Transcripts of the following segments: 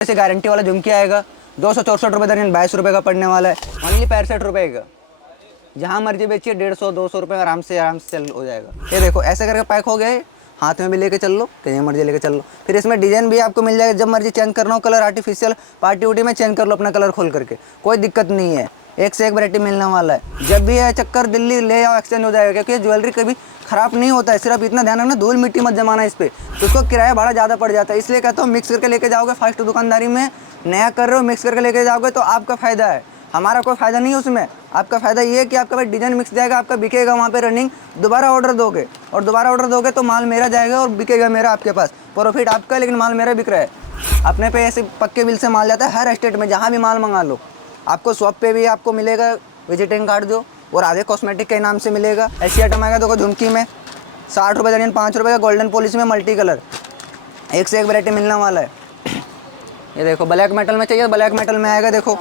ऐसे गारंटी वाला झुमकी आएगा 264 रुपये दर्जन, 22 रुपये का पड़ने वाला है, ओनली 65 रुपये का। जहाँ मर्जी बेचिए 150-200 रुपये आराम से सेल हो जाएगा। ये देखो ऐसे करके पैक हो गए, हाथ में भी लेके चल लो, कहीं मर्जी लेके चल लो। फिर इसमें डिजाइन भी आपको मिल जाएगा, जब मर्जी चेंज करना हो कलर, आर्टिफिशियल पार्टी उटी में चेंज कर लो अपना कलर खोल करके, कोई दिक्कत नहीं है। एक से एक वैरायटी मिलने वाला है। जब भी है चक्कर दिल्ली ले आओ, एक्सचेंज हो जाएगा, क्योंकि ज्वेलरी कभी ख़राब नहीं होता है। सिर्फ इतना ध्यान रखना धूल मिट्टी मत जमाना इस पर, तो उसको किराया भाड़ा ज़्यादा पड़ जाता है। इसलिए कहता हूँ मिक्स करके लेके जाओगे, फर्स्ट दुकानदारी में नया कर रहे हो, मिक्स करके लेके जाओगे तो आपका फ़ायदा है, हमारा कोई फ़ायदा नहीं है उसमें। आपका फ़ायदा ये है कि आपका भाई डिज़ाइन मिक्स जाएगा, आपका बिकेगा वहाँ पे रनिंग, दोबारा ऑर्डर दोगे, और दोबारा ऑर्डर दोगे तो माल मेरा जाएगा और बिकेगा मेरा आपके पास, प्रॉफिट आपका, लेकिन माल मेरा बिक रहा है। अपने पे ऐसे पक्के बिल से माल जाता है हर स्टेट में, जहाँ भी माल मंगा लो। आपको शॉप पे भी आपको मिलेगा विजिटिंग कार्ड जो, और आधे कॉस्मेटिक के नाम से मिलेगा। ऐसी आइटम आएगा देखो झुमकी में 60 रुपये दर्जन, 5 रुपये का गोल्डन पॉलिश में मल्टी कलर, एक से एक वैरायटी मिलने वाला है। ये देखो ब्लैक मेटल में चाहिए, ब्लैक मेटल में आएगा देखो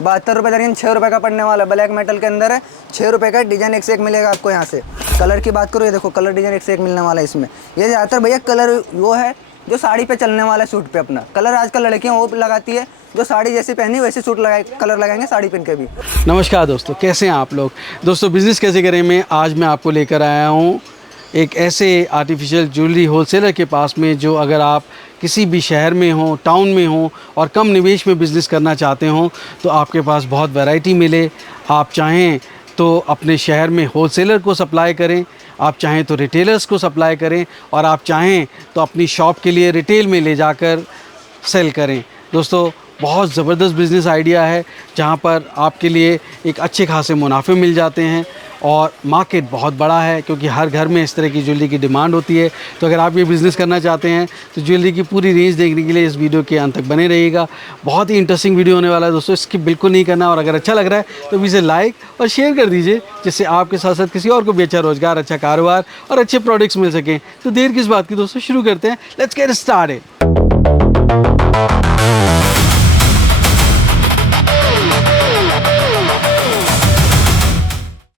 72 रुपये दर्जन, 6 रुपये का पड़ने वाला है। ब्लैक मेटल के अंदर है, 6 रुपये का डिज़ाइन एक से एक मिलेगा आपको यहाँ से। कलर की बात करो, ये देखो कलर डिज़ाइन एक से एक मिलने वाला है इसमें। ये ज़्यादातर भैया कलर वो है जो साड़ी पे चलने वाला है, सूट पे अपना कलर आजकल लड़कियाँ वो लगाती है, जो साड़ी जैसी पहनी वैसे सूट लगाए, कलर लगाएंगे साड़ी पहन के भी। नमस्कार दोस्तों, कैसे हैं आप लोग। दोस्तों बिज़नेस कैसे करें में आज मैं आपको लेकर आया हूँ एक ऐसे आर्टिफिशियल ज्वेलरी होलसेलर के पास में, जो अगर आप किसी भी शहर में हो, टाउन में हो और कम निवेश में बिज़नेस करना चाहते हो तो आपके पास बहुत वैरायटी मिले। आप चाहें तो अपने शहर में होलसेलर को सप्लाई करें, आप चाहें तो रिटेलर्स को सप्लाई करें, और आप चाहें तो अपनी शॉप के लिए रिटेल में ले जाकर सेल करें। दोस्तों बहुत ज़बरदस्त बिज़नेस आइडिया है, जहां पर आपके लिए एक अच्छे खासे मुनाफे मिल जाते हैं, और मार्केट बहुत बड़ा है क्योंकि हर घर में इस तरह की ज्वेलरी की डिमांड होती है। तो अगर आप ये बिज़नेस करना चाहते हैं तो ज्वेलरी की पूरी रेंज देखने के लिए इस वीडियो के अंत तक बने रहिएगा। बहुत ही इंटरेस्टिंग वीडियो होने वाला है दोस्तों, स्किप बिल्कुल नहीं करना, और अगर अच्छा लग रहा है तो इसे लाइक और शेयर कर दीजिए, जिससे आपके साथ साथ किसी और को भी अच्छा रोज़गार, अच्छा कारोबार और अच्छे प्रोडक्ट्स मिल सकें। तो देर किस बात की दोस्तों, शुरू करते हैं। Let's get started.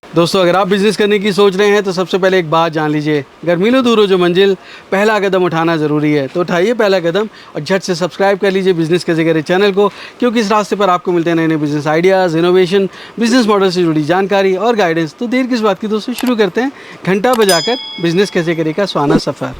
दोस्तों अगर आप बिज़नेस करने की सोच रहे हैं तो सबसे पहले एक बात जान लीजिए, गर्मी लो दूर हो जो मंजिल, पहला कदम उठाना ज़रूरी है। तो उठाइए पहला कदम और झट से सब्सक्राइब कर लीजिए बिज़नेस कैसे करें चैनल को, क्योंकि इस रास्ते पर आपको मिलते हैं नए नए business ideas, innovation, business model से जुड़ी जानकारी और गाइडेंस। तो देर किस बात की दोस्तों, शुरू करते हैं घंटा बजाकर बिज़नेस कैसे करें का सुहाना सफ़र।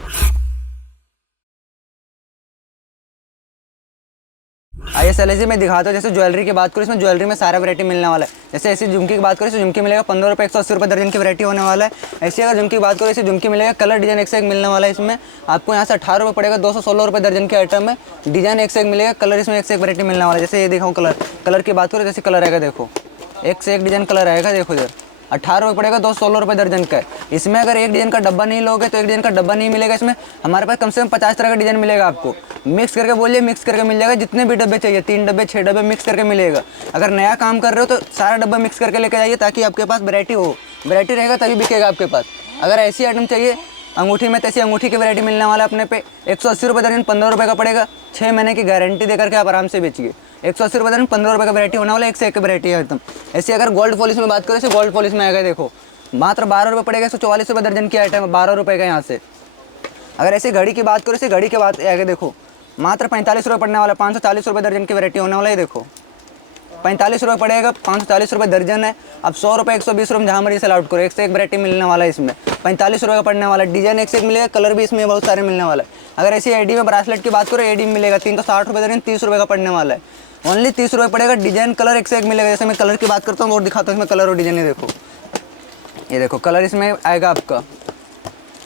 आइए सैलरी में दिखाता हूँ। जैसे ज्वेलरी की बात करूँ, इसमें ज्वेलरी में सारा वैरायटी मिलने वाला है। जैसे ऐसी झुमकी की बात करें तो झुमकी मिलेगा 15 रुपये, 180 रुपये दर्जन की वैरायटी होने वाला है। ऐसी अगर झुमकी की बात करें, ऐसी झुमकी मिलेगा कलर डिजाइन एक से एक मिलने वाला है। इसमें आपको यहाँ से 18 रुपये पड़ेगा, 216 रुपये दर्जन के आइटम है। डिजाइन एक से एक मिलेगा, कलर इसमें एक से एक वैरायटी मिलने वाला है। जैसे ये देखो कलर की बात करो, जैसे कलर आएगा देखो, एक से एक डिजाइन कलर आएगा। देखो इधर 18 रुपये पड़ेगा, 216 रुपये दर्जन का है। इसमें अगर एक डिजाइन का डब्बा नहीं लोगे तो एक डिजाइन का डब्बा नहीं मिलेगा। इसमें हमारे पास कम से कम 50 तरह का डिजाइन मिलेगा आपको। मिक्स करके बोलिए, मिक्स करके मिल जाएगा। जितने भी डब्बे चाहिए, 3 डब्बे 6 डब्बे मिक्स करके मिलेगा। अगर नया काम कर रहे हो तो सारा डब्बा मिक्स करके लेकर जाइए, ताकि आपके पास वैरायटी हो। वैरायटी रहेगा तभी बिकेगा आपके पास। अगर ऐसी आइटम चाहिए अंगूठी में, तो ऐसी अंगूठी की वैरायटी मिलने वाला है अपने पे 180 रुपये दर्जन, 15 रुपये का पड़ेगा। 6 महीने की गारंटी देकर के आप आराम से बेचिए। 180 रुपये दर्जन, 15 रुपये का वैरायटी होने वाला है, एक से एक वैरायटी है एकदम। ऐसे अगर गोल्ड पॉलिश में बात करें, ऐसे गोल्ड पॉलिश में आएगा देखो मात्र 12 रुपये पड़ेगा, 144 रुपये दर्जन की आइटम है, 12 रुपये का यहाँ से। अगर ऐसी घड़ी की बात करो, ऐसे घड़ी के बात आएगा देखो मात्र 45 रुपये पड़ने वाला है, 540 रुपये दर्जन की वैरायटी होने वाला है। देखो 45 रुपये पड़ेगा, 540 रुपये दर्जन है। अब 100 रुपये 120 रुपये जहाँ मर्जी सेल आउट करो, एक से एक वैरायटी मिलने वाला है इसमें। 45 रुपये का पड़ने वाला है, डिजाइन एक से एक मिलेगा, कलर भी इसमें बहुत सारे मिलने वाला है। अगर ऐसी एडी में ब्रासलेट की बात करो, एडी में मिलेगा 360 रुपये दर्जन, 30 रुपये का पड़ने वाला है। ओनली 30 रुपये पड़ेगा, डिजाइन कलर एक से एक मिलेगा। जैसे मैं कलर की बात करता हूँ और दिखाता हूँ इसमें कलर और डिजाइन। ये देखो कलर इसमें आएगा आपका,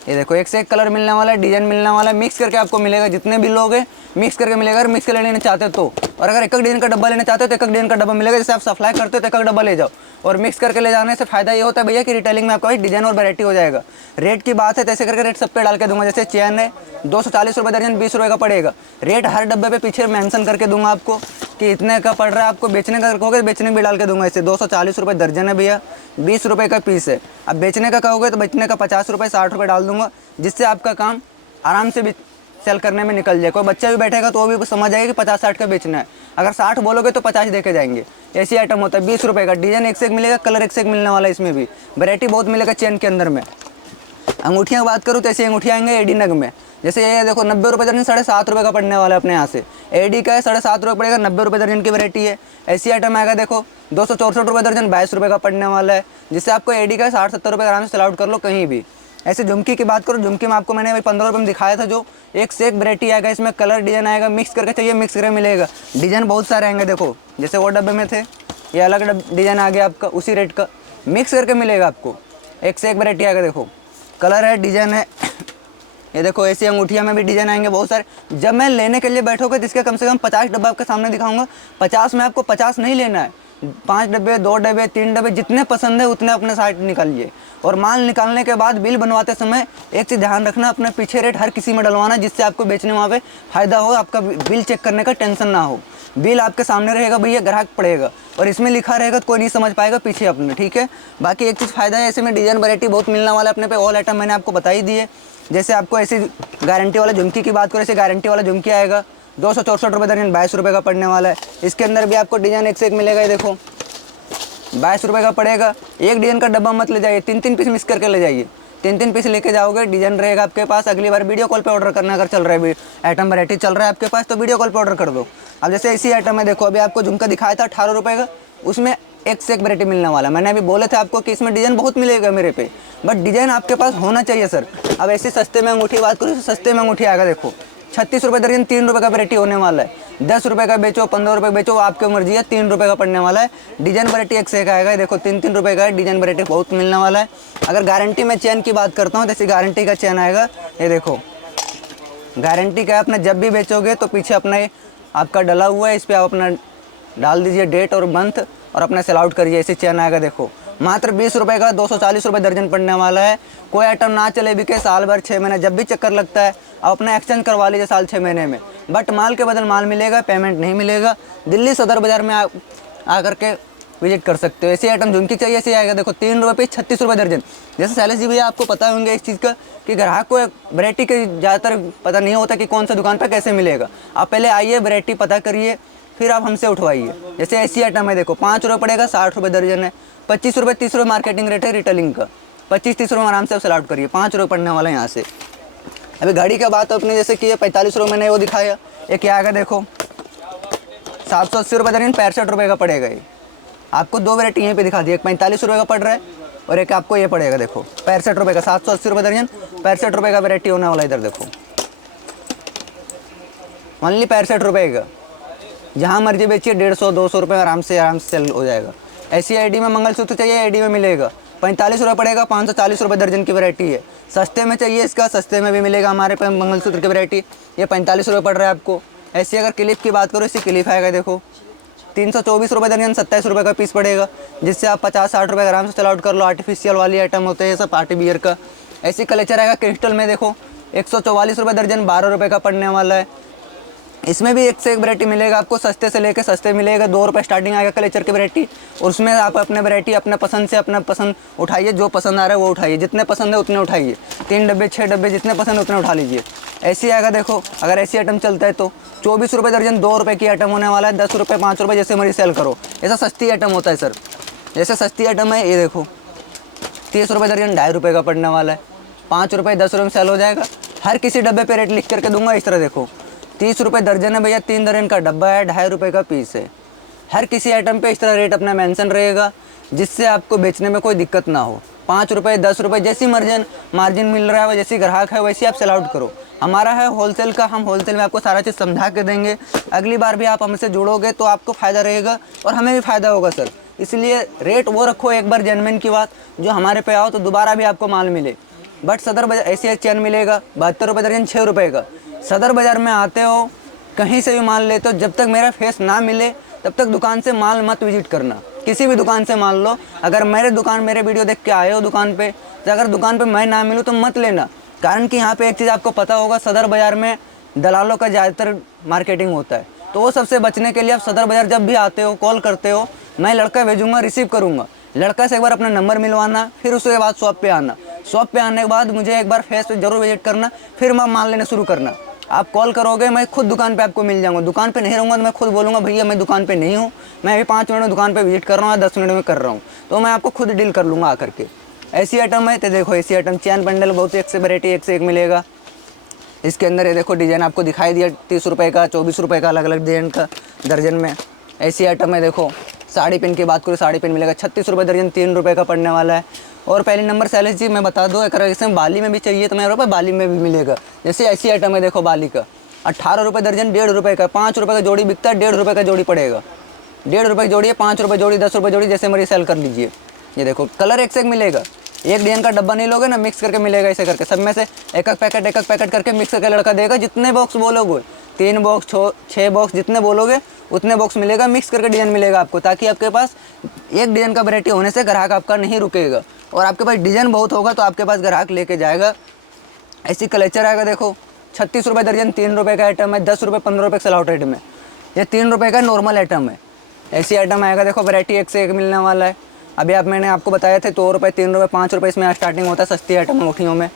ये देखो एक से एक कलर मिलने वाला है, डिजाइन मिलने वाला है। मिक्स करके आपको मिलेगा, जितने भी लोग हैं मिक्स करके मिलेगा। अगर मिक्स कर लेना चाहते हो तो, और अगर एक डिजाइन का डब्बा लेना चाहते हो तो एक डिजाइन का डब्बा मिलेगा। जैसे आप सप्लाई करते हो तो एक डब्बा ले जाओ, और मिक्स करके ले जाने से फायदा ये होता है भैया कि रिटेलिंग में आपका डिजाइन और वैरायटी हो जाएगा। रेट की बात है तो ऐसे करके रेट सब पे डाल के दूंगा। जैसे चेन है 240 रुपये दर्जन, 20 रुपये का पड़ेगा। रेट हर डब्बे पे पीछे मेंशन करके दूंगा आपको कि इतने का पड़ रहा है। आपको बेचने का कहोगे तो बेचने भी डाल के दूंगा। ऐसे 240 रुपये दर्जन है भैया, 20 रुपये का पीस है। अब बेचने का कहोगे तो बेचने का 50 रुपये 60 रुपये डाल दूंगा, जिससे आपका काम आराम से भी सेल करने में निकल जाए। कोई बच्चा भी बैठेगा तो वो भी समझ जाएगा कि 50-60 का बेचना है। अगर 60 बोलोगे तो 50 देके जाएंगे। ऐसी आइटम होता है 20 रुपये का, डिजाइन एक से एक मिलेगा, कलर एक से एक मिलने वाला है। इसमें भी वैरायटी बहुत मिलेगा चेन के अंदर में। अंगूठियाँ की बात करूँ तो ऐसी अंगूठियाँ आएंगे एडी नग में, जैसे ये देखो 90 रुपये दर्जन 7.5 रुपये का पड़ने वाला है अपने यहाँ से। एडी का है 7.5 रुपये पड़ेगा, 90 रुपये दर्जन की वैरायटी है। ऐसी आइटम आएगा देखो 264 रुपये दर्जन 22 रुपये का पड़ने वाला है, जिससे आपको एडी का 60-70 रुपये आराम से सेल आउट कर लो कहीं भी। ऐसे झुमकी की बात करो, झुमकी में आपको मैंने भाई 15 रुपये में दिखाया था, जो एक से एक वैरायटी आएगा। इसमें कलर डिजाइन आएगा, मिक्स करके चाहिए मिक्स करके मिलेगा। डिजाइन बहुत सारे आएंगे देखो, जैसे वो डब्बे में थे, ये अलग डिजाइन आ गया आपका उसी रेट का, मिक्स करके मिलेगा आपको। एक से एक वैरायटी आएगा देखो, कलर है, डिजाइन है। ये देखो ऐसी अंगूठिया में भी डिजाइन आएंगे बहुत सारे। जब मैं लेने के लिए बैठोगे तो इसके कम से कम 50 डब्बा आपके सामने दिखाऊंगा। 50 में आपको 50 नहीं लेना है, 5 डब्बे, 2 डब्बे, 3 डब्बे, जितने पसंद है उतने अपने साइड निकालिए। और माल निकालने के बाद बिल बनवाते समय एक चीज़ ध्यान रखना, अपने पीछे रेट हर किसी में डलवाना, जिससे आपको बेचने वहाँ पे फ़ायदा हो, आपका बिल चेक करने का टेंशन ना हो। बिल आपके सामने रहेगा भैया, ग्राहक पड़ेगा, और इसमें लिखा रहेगा तो कोई नहीं समझ पाएगा पीछे अपने, ठीक है। बाकी एक चीज़ फ़ायदा है, ऐसे में डिजाइन वैरायटी बहुत मिलने वाला है अपने पे। ऑल आइटम मैंने आपको बता ही दिए। जैसे आपको ऐसी गारंटी वाला झुमकी की बात करें, ऐसे गारंटी वाला झुमकी आएगा 264 रुपये दर्जन 22 रुपये का पड़ने वाला है। इसके अंदर भी आपको डिजाइन एक से एक मिलेगा। ये देखो 22 रुपये का पड़ेगा। एक डिजाइन का डब्बा मत ले जाइए, 3-3 पीस मिक्स करके ले जाइए। 3-3 पीस लेके जाओगे, डिजाइन रहेगा आपके पास। अगली बार वीडियो कॉल पे ऑर्डर करना, अगर चल रहा है आइटम वैरायटी चल रहा है आपके पास, तो वीडियो कॉल पे ऑर्डर कर दो। अब जैसे इसी आइटम में देखो, अभी आपको झुमका दिखाया था 18 रुपये का, उसमें एक से एक वैरायटी मिलने वाला। मैंने अभी बोले थे आपको कि इसमें डिज़ाइन बहुत मिलेगा मेरे पे, बट डिज़ाइन आपके पास होना चाहिए सर। अब ऐसे सस्ते में अंगूठी बात करूँ तो सस्ते में अंगूठी आएगा देखो 36 रुपये दर्जन, 3 रुपये का वैरायटी होने वाला है। 10 रुपये का बेचो, 15 रुपये बेचो, आपकी मर्जी है। 3 रुपये का पड़ने वाला है। डिजाइन वैरायटी एक से एक आएगा। देखो 3-3 रुपये का है, डिजाइन वैरायटी बहुत मिलने वाला है। अगर गारंटी में चेन की बात करता हूँ, जैसे गारंटी का चेन आएगा, ये देखो गारंटी का है। अपना जब भी बेचोगे तो पीछे अपना ये आपका डला हुआ है, इस पर आप अपना डाल दीजिए डेट और मंथ और अपना सेल आउट करिए। ऐसे चेन आएगा देखो, मात्र 20 रुपये का 240 रुपये दर्जन पड़ने वाला है। कोई आइटम ना चले बिके साल भर 6 महीने, जब भी चक्कर लगता है आप अपना एक्सचेंज करवा लीजिए साल 6 महीने में, बट माल के बदल माल मिलेगा, पेमेंट नहीं मिलेगा। दिल्ली सदर बाज़ार में आकर के विजिट कर सकते हो। ऐसी आइटम झुमकी चाहिए, ऐसे आएगा देखो 3 रुपये पीस 36 रुपये दर्जन। जैसे शैलेश जी भैया आपको पता होंगे इस चीज़ का कि ग्राहक को वैरायटी के ज़्यादातर पता नहीं होता कि कौन सा दुकान पर कैसे मिलेगा। आप पहले आइए, वैरायटी पता करिए, फिर आप हमसे उठवाइए। जैसे ऐसी आइटम है देखो 5 रुपये पड़ेगा, 60 रुपये दर्जन है। 25 रुपये 30 रुपये मार्केटिंग रेट है रिटेलिंग का, 25-30 रुपये आराम से आप सेल आउट करिए। 5 रुपये पड़ने वाला है यहाँ से। अभी गाड़ी का बात अपने जैसे कि 45 रुपये मैंने वो दिखाया। एक क्या आएगा देखो 780 रुपये दर्जन, 65 रुपये का पड़ेगा। ये आपको 2 वैरायटी यहीं पे दिखा दी, एक 45 रुपये का पड़ रहा है और एक आपको ये पड़ेगा देखो 65 रुपये का। 780 रुपये दर्जन, 65 रुपये का वैरायटी होने वाला। इधर देखो ओनली 65 रुपये का, जहाँ मर्जी बेचिए 150-200 रुपये आराम से सेल हो जाएगा। ऐसी आईडी में मंगलसूत्र चाहिए, आईडी में मिलेगा 45 रुपये पड़ेगा, 540 रुपये दर्जन की वैरायटी है। सस्ते में चाहिए इसका, सस्ते में भी मिलेगा हमारे पे मंगलसूत्र की वैरायटी। ये 45 रुपये पड़ रहा है आपको। ऐसी अगर क्लिप की बात करो, इसी क्लिप आएगा देखो 324 रुपये दर्जन, 27 रुपये का पीस पड़ेगा, जिससे आप 50-60 रुपये आराम से सेल आउट कर लो। आर्टिफिशियल वाली आइटम होते हैं सब पार्टी बियर का। ऐसी कलेक्चर आएगा क्रिस्टल में देखो 144 रुपये दर्जन, 12 रुपये का पड़ने वाला है। इसमें भी एक से एक वैरायटी मिलेगा आपको, सस्ते से लेकर सस्ते मिलेगा। 2 रुपये स्टार्टिंग आएगा कलेक्चर की वैरायटी, और उसमें आप अपने वैरायटी अपने पसंद से अपना पसंद उठाइए, जो पसंद आ रहा है वो उठाइए, जितने पसंद है उतने उठाइए। 3 डब्बे 6 डब्बे जितने पसंद है उतने उठा लीजिए। ऐसी आएगा देखो, अगर ऐसी आइटम चलता है तो 24 रुपये दर्जन, 2 रुपये की आइटम होने वाला है। 10 रुपये 5 रुपये जैसे मर्जी सेल करो, ऐसा सस्ती आइटम होता है सर। जैसे सस्ती आइटम है ये देखो 30 रुपये दर्जन, 2.5 रुपये का पड़ने वाला है। 5 रुपये 10 रुपये में सेल हो जाएगा। हर किसी डब्बे पे रेट लिख करके दूंगा। इस तरह देखो 30 रुपये दर्जन है भैया, 3 दर्जन का डब्बा है, 2.5 रुपये का पीस है। हर किसी आइटम पे इस तरह रेट अपना मेंशन रहेगा, जिससे आपको बेचने में कोई दिक्कत ना हो। 5 रुपये 10 रुपये जैसी मार्जिन मिल रहा है, जैसी ग्राहक है वैसी आप सेल आउट करो। हमारा है होलसेल का, हम होलसेल में आपको सारा चीज़ समझा के देंगे। अगली बार भी आप हमसे जुड़ोगे तो आपको फ़ायदा रहेगा और हमें भी फ़ायदा होगा सर। इसलिए रेट वो रखो एक बार जेन्युइन की बात, जो हमारे पे आओ तो दोबारा भी आपको माल मिले। बट सदर बाजार ऐसे एक चैन मिलेगा 72 रुपये दर्जन, 6 रुपये का। सदर बाज़ार में आते हो, कहीं से भी माल लेते हो, जब तक मेरा फेस ना मिले तब तक दुकान से माल मत विजिट करना। किसी भी दुकान से मान लो, अगर मेरे वीडियो देख के आए हो दुकान पे, तो अगर दुकान पे मैं ना मिलूँ तो मत लेना। कारण कि यहाँ पे एक चीज़ आपको पता होगा, सदर बाज़ार में दलालों का ज़्यादातर मार्केटिंग होता है। तो वो सबसे बचने के लिए आप सदर बाज़ार जब भी आते हो कॉल करते हो, मैं लड़का भेजूँगा, रिसीव करूँगा। लड़का से एक बार अपना नंबर मिलवाना, फिर उसके बाद शॉप पे आना। शॉप पे आने के बाद मुझे एक बार फेस पे जरूर विजिट करना, फिर मैं माल लेना शुरू करना। आप कॉल करोगे, मैं खुद दुकान पे आपको मिल जाऊंगा। दुकान पे नहीं रहूँगा तो मैं खुद बोलूँगा भैया मैं दुकान पे नहीं हूँ, मैं अभी 5 मिनट में दुकान पे विजिट कर रहा हूँ या 10 मिनट में कर रहा हूँ, तो मैं आपको खुद डील कर लूँगा आकर के। ऐसी आइटम है तो देखो, ऐसी आइटम चैन बंडल बहुत एक से वैरायटी एक से एक मिलेगा। इसके अंदर ये देखो डिज़ाइन आपको दिखाई दिया 30 रुपये का, 24 रुपये का, अलग अलग डिज़ाइन का दर्जन में। ऐसी आइटम है देखो। साड़ी पिन की बात करूँ, साड़ी पिन मिलेगा 36 रुपये दर्जन, 3 रुपये का पड़ने वाला है। और पहली नंबर सैलेस जी मैं बता दूँ, अगर इसमें बाली में भी चाहिए तो मेरे पास बाली में भी मिलेगा। जैसे ऐसी आइटम है देखो, बाली का 18 रुपये दर्जन, 1.5 रुपये का, 5 रुपये का जोड़ी बिकता है, 1.5 रुपये का जोड़ी पड़ेगा। 1.5 रुपये की जोड़ी है, 5 रुपये जोड़ी, 10 रुपये जोड़ी, जैसे मर्जी सेल कर लीजिए। ये देखो कलर एक से एक मिलेगा, एक डिजाइन का डब्बा नहीं लोगे ना, मिक्स करके मिलेगा ऐसे करके, सब में से एक एक पैकेट करके मिक्स करके लड़का देगा। जितने बॉक्स बोलोगे, 3 बॉक्स 6 बॉक्स जितने बोलोगे उतने बॉक्स मिलेगा, मिक्स करके डिजाइन मिलेगा आपको, ताकि आपके पास एक डिजाइन का वैरायटी होने से ग्राहक आपका नहीं रुकेगा। और आपके पास डिजाइन बहुत होगा तो आपके पास ग्राहक लेके जाएगा। ऐसी कलेक्चर आएगा देखो, 36 रुपये दर्जन, 3 रुपये का आइटम है, 10 रुपये 15 रुपये सलाउट रेट में। ये 3 रुपये का नॉर्मल आइटम है। ऐसी आइटम आएगा देखो, वैरायटी एक से एक मिलने वाला है। अभी मैंने आपको बताया थे 2 रुपये, 3 रुपये, 5 रुपये इसमें स्टार्टिंग होता है सस्ती आइटम मुठियों में।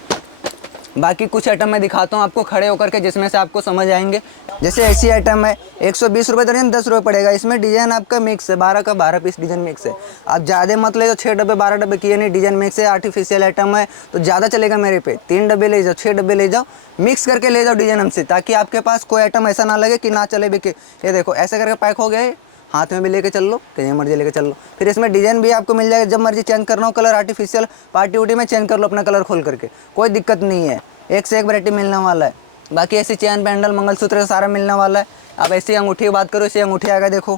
बाकी कुछ आइटम मैं दिखाता हूँ आपको खड़े होकर के, जिसमें से आपको समझ आएंगे। जैसे ऐसी आइटम है 120 रुपये दर्जन, 10 रुपये पड़ेगा। इसमें डिज़ाइन आपका मिक्स है, 12 का 12 पीस डिज़ाइन मिक्स है। आप ज़्यादा मत ले जाओ, 6 डब्बे 12 डब्बे किए नहीं, डिज़ाइन मिक्स है, आर्टिफिशियल आइटम है तो ज़्यादा चलेगा मेरे पे। 3 डब्बे ले जाओ, 6 डब्बे ले जाओ, मिक्स करके ले जाओ डिज़ाइन हमसे, ताकि आपके पास कोई आइटम ऐसा ना लगे कि ना चले बिके। ये देखो ऐसे करके पैक हो गया है, हाथ में भी लेके चल लो, कहीं मर्जी लेके चल लो। फिर इसमें डिज़ाइन भी आपको मिल जाएगा, जब मर्जी चेंज करना हो कलर, आर्टिफिशियल पार्टी उटी में चेंज कर लो अपना कलर खोल करके, कोई दिक्कत नहीं है। एक से एक वैरायटी मिलने वाला है। बाकी ऐसी चैन पैंडल मंगलसूत्र सारा मिलने वाला है। अब ऐसी अंगूठी की बात करो, ऐसी अंगूठी आएगा देखो,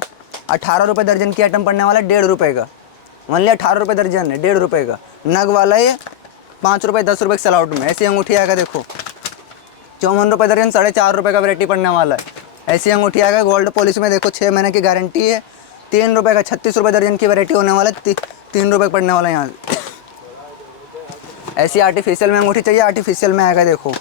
18 रुपये दर्जन की आइटम पड़ने वाला है, 1.5 रुपये का। ओनली 18 रुपये दर्जन है, 1.5 रुपये का नग वाला है। 5 रुपये 10 रुपये के सलाउट में ऐसी अंगूठी आएगा देखो, 54 रुपये दर्जन, 4.5 रुपये का वैरायटी पड़ने वाला है। ऐसी अंगूठी आएगा गोल्ड पॉलिश में देखो, 6 महीने की गारंटी है, 3 रुपये का, 36 रुपये दर्जन की वैरायटी होने वाला है, 3 रुपये पड़ने वाला है यहाँ। ऐसी आर्टिफिशियल में अंगूठी चाहिए, आर्टिफिशियल में आएगा देखो,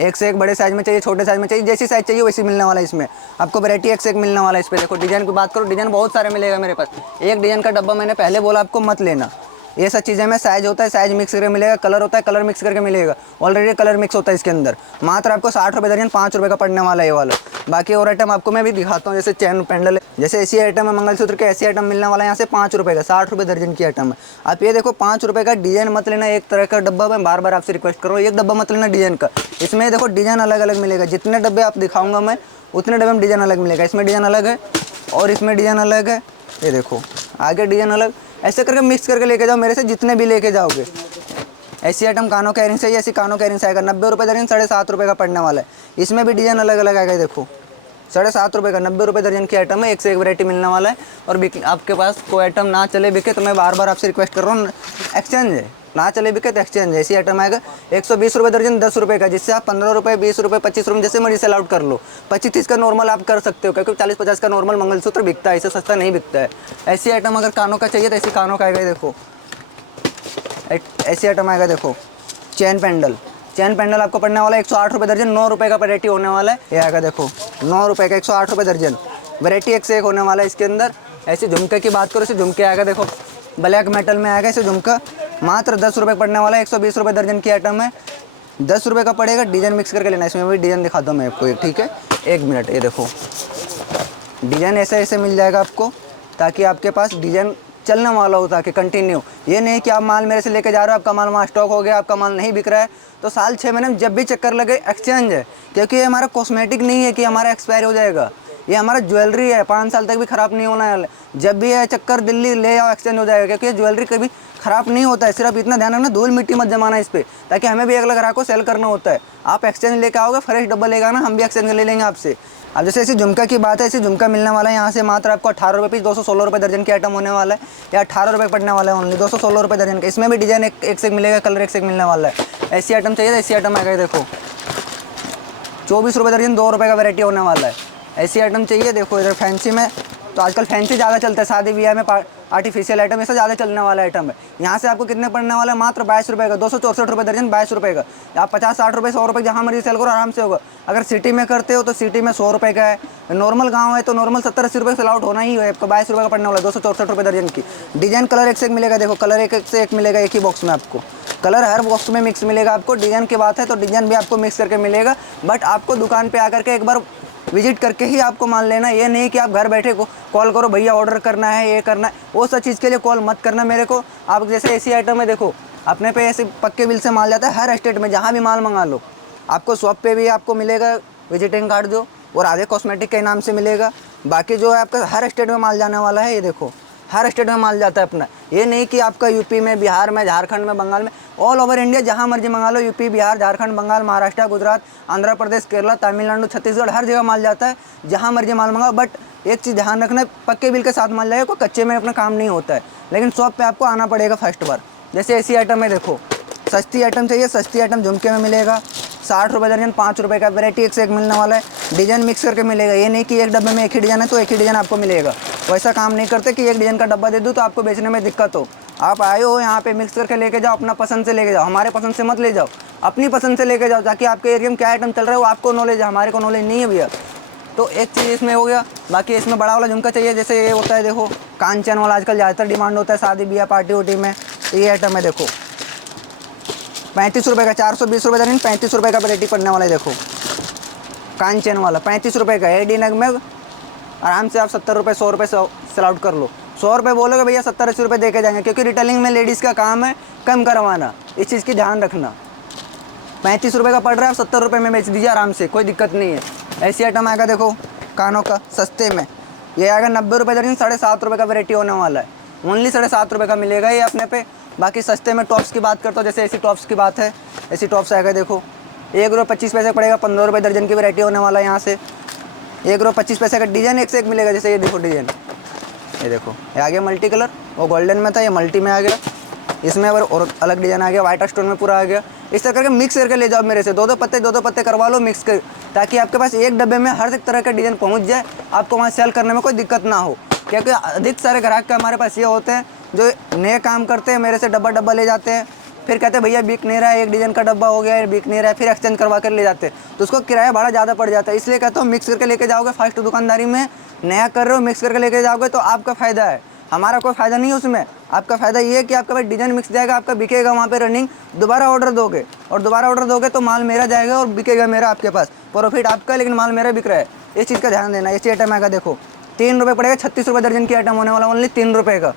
एक से एक, बड़े साइज में चाहिए, छोटे साइज में चाहिए, जैसी साइज चाहिए वैसी मिलने वाला है। इसमें आपको वैरायटी एक से एक मिलने वाला है। इस पर देखो डिज़ाइन की बात करो, डिज़ाइन बहुत सारे मिलेगा मेरे पास। एक डिज़ाइन का डब्बा मैंने पहले बोला आपको मत लेना, ये सब चीज़ें में साइज होता है, साइज मिक्स करके मिलेगा, कलर होता है, कलर मिक्स करके मिलेगा। ऑलरेडी कलर मिक्स होता है इसके अंदर। मात्र आपको 60 रुपये दर्जन, 5 रुपये का पड़ने वाला है ये वाला। बाकी और आइटम आपको मैं भी दिखाता हूँ, जैसे चैन पेंडल, जैसे ऐसी आइटम है मंगलसूत्र के, ऐसी आइटम मिलने वाला है यहाँ से 5 रुपये का, 60 रुपये दर्जन की आइटम है। आप ये देखो 5 रुपये का डिज़ाइन मत लेना, एक तरह का डब्बा। मैं बार बार आपसे रिक्वेस्ट कर रहा हूँ, एक डब्बा मत लेना डिज़ाइन का। इसमें देखो डिज़ाइन अलग अलग मिलेगा, जितने डब्बे आप दिखाऊंगा मैं उतने डब्बे में डिज़ाइन अलग मिलेगा। इसमें डिज़ाइन अलग है और इसमें डिज़ाइन अलग है। ये देखो आगे डिज़ाइन अलग, ऐसे करके मिक्स करके लेके जाओ मेरे से, जितने भी लेके जाओगे। ऐसी आइटम कानों का इयरिंग्स चाहिए, ऐसी कानों का इयरिंग्स आएगा 90 रुपये दर्जन, 7.5 रुपये का पड़ने वाला है। इसमें भी डिज़ाइन अलग अलग आएगा देखो, 7.5 रुपये का, 90 रुपये दर्जन की आइटम है, एक से एक वैरायटी मिलने वाला है। और आपके पास कोई आइटम ना चले बिके तो मैं बार बार आपसे रिक्वेस्ट कर रहा हूँ, एक्सचेंज है, ना चले बिके तो एक्सचेंज है। ऐसी आइटम आएगा 120 रुपये दर्जन, 10 रुपये का, जिससे आप 15 रुपये, 20 रुपये, 25 रुपये जैसे मर्जी सेल आउट कर लो। 25-30 का नॉर्मल आप कर सकते हो, क्योंकि 40-50 का नॉर्मल मंगलसूत्र बिकता है, इससे सस्ता नहीं बिकता है। ऐसी आइटम अगर कानों का चाहिए तो ऐसी कानों का आएगा देखो, ऐसी आइटम आएगा देखो, चैन पेंडल। चैन पेंडल आपको पड़ने वाला है 108 रुपये दर्जन, 9 रुपये का वैरायटी होने वाला है। ये आएगा देखो 9 रुपये का, 108 रुपये दर्जन, वैरायटी एक से एक होने वाला है इसके अंदर। ऐसे झुमके की बात करो, ऐसे झुमके आएगा देखो, ब्लैक मेटल में आएगा ऐसे झुमका, मात्र 10 रुपये पड़ने वाला है, 120 रुपये दर्जन की आइटम है, 10 रुपये का पड़ेगा। डिज़ाइन मिक्स करके लेना, इसमें भी डिज़ाइन दिखाता हूँ मैं आपको एक, ठीक है, 1 मिनट। ये देखो डिज़ाइन ऐसे ऐसे मिल जाएगा आपको, ताकि आपके पास डिज़ाइन चलने वाला हो, ताकि कंटिन्यू। ये नहीं कि आप माल मेरे से लेके जा रहे हो, आपका माल वहाँ स्टॉक हो गया, आपका माल नहीं बिक रहा है तो साल 6 महीने में जब भी चक्कर लगे एक्सचेंज है। क्योंकि ये हमारा कॉस्मेटिक नहीं है कि हमारा एक्सपायर हो जाएगा, ये हमारा ज्वेलरी है, 5 साल तक भी ख़राब नहीं होना है। जब भी ये चक्कर दिल्ली ले आओ एक्सचेंज हो जाएगा, क्योंकि ये ज्वेलरी कभी ख़राब नहीं होता है। सिर्फ इतना ध्यान रखना, धूल मिट्टी मत जमाना इस पर, ताकि हमें भी अगला ग्राहक को सेल करना होता है। आप एक्सचेंज लेकर आओगे, फ्रेश डब्बा लेगा ना, हम भी एक्सचेंज ले लेंगे आपसे। अब जैसे ऐसी झुमका की बात है, ऐसी झुमका मिलने वाला है यहाँ से मात्र आपको 18 रुपये पीस, 216 रुपये दर्जन की आइटम होने वाला है, या 18 रुपये पड़ने वाला है ओनली, 216 रुपये दर्जन का। इसमें भी डिज़ाइन एक से एक मिलेगा, कलर एक से एक मिलने वाला है। ऐसी आइटम चाहिए तो ऐसी आइटम आएगा देखो, 24 रुपये दर्जन, 2 रुपये का वैरायटी होने वाला है। ऐसी आइटम चाहिए देखो इधर फैंसी में, तो आजकल फैंसी ज़्यादा चलता है, शादी ब्याह में आर्टिफिशियल आइटम ऐसा ज़्यादा चलने वाला आइटम है। यहाँ से आपको कितने पड़ने वाला है, मात्र 22 रुपये का, 264 रुपये दर्जन, 22 रुपये का। आप 50-60 रुपये, 100 रुपये जहाँ मर्जी सेल करो, आराम से होगा। अगर सिटी में करते हो तो सिटी में 100 रुपये का है, नॉर्मल गाँव है तो नॉर्मल 70-80 रुपये सेल आउट होना ही है। आपको 22 रुपये का पड़ने वाला है, 264 रुपये दर्जन की। डिज़ाइन कलर एक से एक मिलेगा देखो, कलर एक से एक मिलेगा एक ही बॉक्स में आपको, कलर हर बॉक्स में मिक्स मिलेगा आपको। डिज़ाइन की बात है तो डिज़ाइन भी आपको मिक्स करके मिलेगा, बट आपको दुकान पे आकर के एक बार विजिट करके ही आपको मान लेना। ये नहीं कि आप घर बैठे को कॉल करो, भैया ऑर्डर करना है, ये करना है, वो सब चीज़ के लिए कॉल मत करना मेरे को। आप जैसे ऐसी आइटम है देखो, अपने पे ऐसे पक्के बिल से माल जाता है हर स्टेट में, जहाँ भी माल मंगा लो, आपको शॉप पे भी आपको मिलेगा विजिटिंग कार्ड जो, और आधे कॉस्मेटिक के नाम से मिलेगा। बाकी जो है आपका हर स्टेट में माल जाने वाला है। ये देखो हर स्टेट में माल जाता है अपना। ये नहीं कि आपका यूपी में, बिहार में, झारखंड में, बंगाल में, ऑल ओवर इंडिया जहाँ मर्जी मंगा लो। यूपी, बिहार, झारखंड, बंगाल, महाराष्ट्र, गुजरात, आंध्र प्रदेश, केरला, तमिलनाडु, छत्तीसगढ़, हर जगह माल जाता है। जहाँ मर्जी माल मंगाओ। बट एक चीज़ ध्यान रखना, पक्के बिल के साथ माल जाएगा, कोई कच्चे में अपना काम नहीं होता है। लेकिन शॉप पे आपको आना पड़ेगा फर्स्ट बार। जैसे ऐसी आइटम है, देखो सस्ती आइटम चाहिए, सस्ती आइटम झुमके में मिलेगा। 60 रुपये दर्जन, 5 रुपये का। वैरायटी एक से एक मिलने वाला है। डिज़ाइन मिक्स करके मिलेगा। ये नहीं कि एक डब्बे में एक ही डिज़ाइन है तो एक ही डिज़ाइन आपको मिलेगा। वैसा काम नहीं करते कि एक डिज़ाइन का डब्बा दे दूँ तो आपको बेचने में दिक्कत हो। आप आए हो यहाँ पे मिक्स करके लेके जाओ, अपना पसंद से लेके जाओ। हमारे पसंद से मत ले जाओ, अपनी पसंद से लेके जाओ, ताकि आपके एरिया में क्या आइटम चल रहा है वो आपको नॉलेज है, हमारे को नॉलेज नहीं है भैया। तो एक चीज़ इसमें हो गया। बाकी इसमें बड़ा वाला झुमका चाहिए, जैसे ये होता है, देखो कांचन वाला आजकल ज़्यादातर डिमांड होता है शादी ब्याह पार्टी वार्टी में। तो ये आइटम है, देखो 35 रुपये का, 420 रुपये दर्जन, 35 रुपये का वैरायटी पड़ने वाला है। देखो कांचन वाला 35 रुपये का है। डी नग में आराम से आप 70 रुपये 100 रुपये सेल आउट कर लो। 100 रुपये बोलोगे भैया 70-80 रुपये दे के जाएंगे, क्योंकि रिटेलिंग में लेडीज़ का काम है कम करवाना। इस चीज़ की ध्यान रखना। 35 रुपये का पड़ रहा है, आप 70 रुपये में बेच दीजिए आराम से, कोई दिक्कत नहीं है। ऐसी आइटम आएगा, देखो कानों का सस्ते में, ये आएगा 90 रुपये दर्जन, 7.5 रुपये का वैरायटी होने वाला है। ओनली 7.5 रुपये का मिलेगा ये अपने पे। बाकी सस्ते में टॉप्स की बात करता हूँ, जैसे ऐसी टॉप्स की बात है, ऐसी टॉप्स आएगा, देखो 1 रुपये 25 पैसे पड़ेगा, 15 रुपये दर्जन की वैरायटी होने वाला है। यहाँ से 1 रुपये 25 पैसे का डिज़ाइन एक से एक मिलेगा। जैसे ये देखो डिज़ाइन, ये देखो ये आ गया मल्टी कलर, वो गोल्डन में था, ये मल्टी में आ गया। इसमें और अलग डिज़ाइन आ गया, वाइट स्टोन में पूरा आ गया। इस तरह करके मिक्स करके ले जाओ मेरे से, 2-2 पत्ते करवा लो मिक्स कर, ताकि आपके पास एक डब्बे में हर एक तरह का डिज़ाइन पहुंच जाए, आपको वहाँ सेल करने में कोई दिक्कत ना हो। क्योंकि अधिक सारे ग्राहक हमारे पास ये होते हैं जो नए काम करते हैं, मेरे से डब्बा ले जाते हैं, फिर कहते हैं भैया बिक नहीं रहा है, एक डिज़ाइन का डब्बा हो गया है, बिक नहीं रहा है, फिर एक्सचेंज करवा कर ले जाते हैं, तो उसको किराया भाड़ा ज़्यादा पड़ जाता है। इसलिए कहता हूँ मिक्स करके लेके जाओगे, फर्स्ट दुकानदारी में नया कर रहे हो, मिक्स करके लेके जाओगे तो आपका फ़ायदा है, हमारा कोई फ़ायदा नहीं है उसमें। आपका फ़ायदा ये है कि आपका भाई डिज़ाइन मिक्स जाएगा, आपका बिकेगा वहाँ पे रनिंग। दोबारा ऑर्डर दोगे, और दोबारा ऑर्डर दोगे तो माल मेरा जाएगा और बिकेगा मेरा आपके पास, प्रॉफिट आपका, लेकिन माल मेरा बिक रहा है। इस चीज़ का ध्यान देना। ऐसी आइटम आएगा, देखो 3 रुपये पड़ेगा, 36 रुपये दर्जन की आइटम होने वाला, ओनली 3 रुपये का।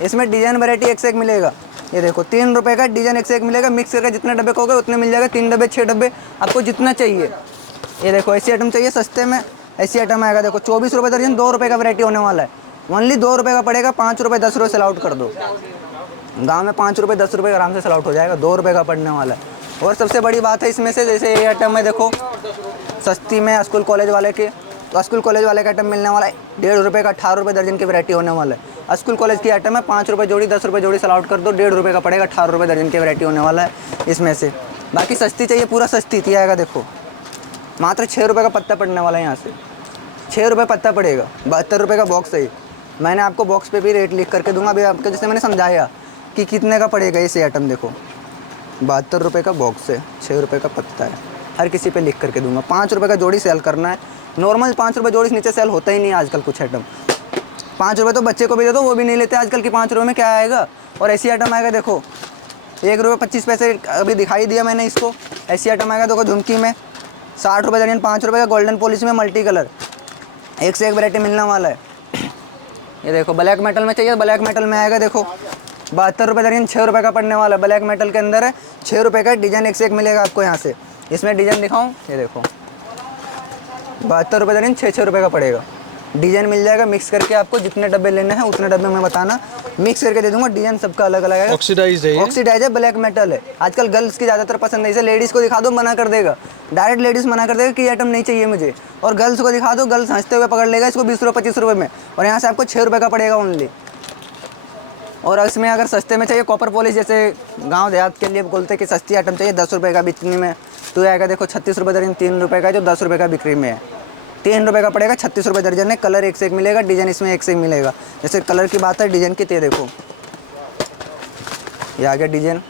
इसमें डिज़ाइन वैरायटी एक से एक मिलेगा। ये देखो 3 रुपये का डिज़ाइन एक से एक मिलेगा। मिक्स करके जितने डब्बे कहोगे उतने मिल जाएगा, 3 डब्बे 6 डब्बे आपको जितना चाहिए। ये देखो ऐसी आइटम चाहिए सस्ते में, ऐसी आइटम आएगा, देखो 24 रुपये दर्जन, 2 रुपये का वैरायटी होने वाला है। ओनली 2 रुपये का पड़ेगा, 5 रुपये 10 रुपये सेल आउट कर दो। गाँव में 5 रुपये 10 रुपये आराम से सेल आउट हो जाएगा, 2 रुपये का पड़ने वाला है। और सबसे बड़ी बात है इसमें से, जैसे ये आइटम है, देखो सस्ती में स्कूल कॉलेज वाले के, तो स्कूल कॉलेज वाले का आइटम मिलने वाला है 1.5 रुपये का, 18 रुपये दर्जन की वैरायटी होने वाला है। स्कूल कॉलेज की आइटम है, 5 रुपये जोड़ी, 10 रुपये जोड़ी सेल आउट कर दो, 1.5 रुपये का पड़ेगा, 18 रुपये दर्जन की वैरायटी होने वाला है इसमें से। बाकी सस्ती चाहिए, पूरा सस्ती थी आएगा, देखो मात्र 6 रुपये का पत्ता पड़ने वाला है। यहाँ से 6 रुपये पत्ता पड़ेगा, 72 रुपये का बॉक्स है। मैंने आपको बॉक्स पे भी रेट लिख करके दूंगा अभी आपको, जैसे मैंने समझाया कि कितने का पड़ेगा इसे आइटम। देखो 72 रुपये का बॉक्स है, 6 रुपये का पत्ता है, हर किसी पे लिख करके दूंगा। 5 रुपये का जोड़ी सेल करना है, नॉर्मल 5 रुपये जोड़ी से नीचे सेल होता ही नहीं आजकल कुछ आइटम। 5 रुपये तो बच्चे को भी दे दो, वो भी नहीं लेते आजकल की 5 रुपये में क्या आएगा। और ऐसी आइटम आएगा, देखो 1 रुपये 25 पैसे अभी दिखाई दिया मैंने इसको। ऐसी आइटम आएगा, देखो झुमकी में 60 रुपये दर्जन, 5 रुपये का गोल्डन पॉलिश में मल्टी कलर, एक से एक वैरायटी मिलने वाला है। ये देखो ब्लैक मेटल में चाहिए, ब्लैक मेटल में आएगा, देखो 72 रुपये दर्जन, 6 रुपये का पड़ने वाला है। ब्लैक मेटल के अंदर है, 6 रुपये का डिज़ाइन एक से एक मिलेगा आपको यहाँ से। इसमें डिज़ाइन दिखाऊँ, ये देखो 72 रुपये दर्जन, 6 रुपये का पड़ेगा। डिज़ाइन मिल जाएगा, मिक्स करके आपको जितने डब्बे लेने हैं उतने डब्बे में बताना, मिक्स करके दे दूंगा। डिज़ाइन सबका अलग अलग है, ऑक्सीडाइज है, ऑक्सीडाइज है, ब्लैक मेटल है। आजकल गर्ल्स की ज़्यादातर पसंद है, इसे लेडीज़ को दिखा दो मना कर देगा, डायरेक्ट लेडीज़ मना कर देगा कि आइटम नहीं चाहिए मुझे। और गर्ल्स को दिखा दो, गर्ल्स हंसते हुए पकड़ लेगा इसको 20 रुपये 25 रुपये में, और यहाँ से आपको 6 रुपये का पड़ेगा ओनली। और इसमें अगर सस्ते में चाहिए, कॉपर पॉलिश जैसे गांव देहात के लिए बोलते हैं कि सस्ती आइटम चाहिए 10 रुपये का बिकने में, तो आएगा देखो 36 रुपये दर्जन, 3 रुपये का, जो 10 रुपये का बिक्री में है। 3 रुपये का पड़ेगा, 36 रुपये दर्जन है। कलर एक से एक मिलेगा, डिज़ाइन इसमें एक से एक मिलेगा। जैसे कलर की बात है, डिज़ाइन की ते देखो ये आ गया डिज़ाइन,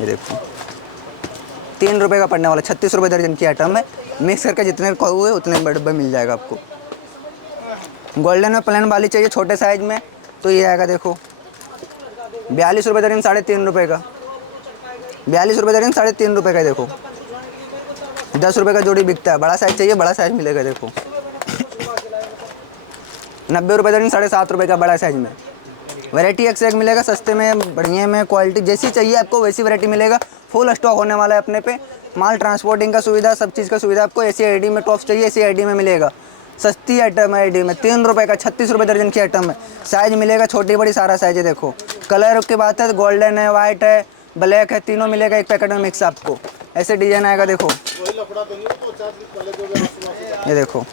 ये देखो 3 रुपये का पड़ने वाला, 36 रुपये दर्जन की आइटम है। मिक्स करके जितने कहोगे उतने डब्बे मिल जाएगा आपको। गोल्डन में प्लेन वाली चाहिए छोटे साइज में, तो ये आएगा देखो 42 रुपये दर्जन, 3.5 रुपये का, 42 रुपये दर्जन, 3.5 रुपये का। देखो 10 रुपये का जोड़ी बिकता है। बड़ा साइज चाहिए, बड़ा साइज मिलेगा, देखो 90 रुपये दर्जन, 7.5 रुपये का बड़ा साइज में। वैरायटी एक से एक मिलेगा, सस्ते में, बढ़िया में, क्वालिटी जैसी चाहिए आपको वैसी वैरायटी मिलेगा। फुल स्टॉक होने वाला है अपने पे, माल ट्रांसपोर्टिंग का सुविधा, सब चीज़ का सुविधा आपको ऐसी आईडी में टॉप्स चाहिए ऐसी आईडी में मिलेगा। सस्ती आइटम है आईडी में, 3 रुपये का 36 रुपये दर्जन की आइटम है। साइज़ मिलेगा छोटी बड़ी सारा साइज है। देखो कलर की बात है तो गोल्डन है, वाइट है, ब्लैक है, तीनों मिलेगा एक पैकेट में मिक्स आपको। ऐसे डिज़ाइन आएगा। देखो ये देखो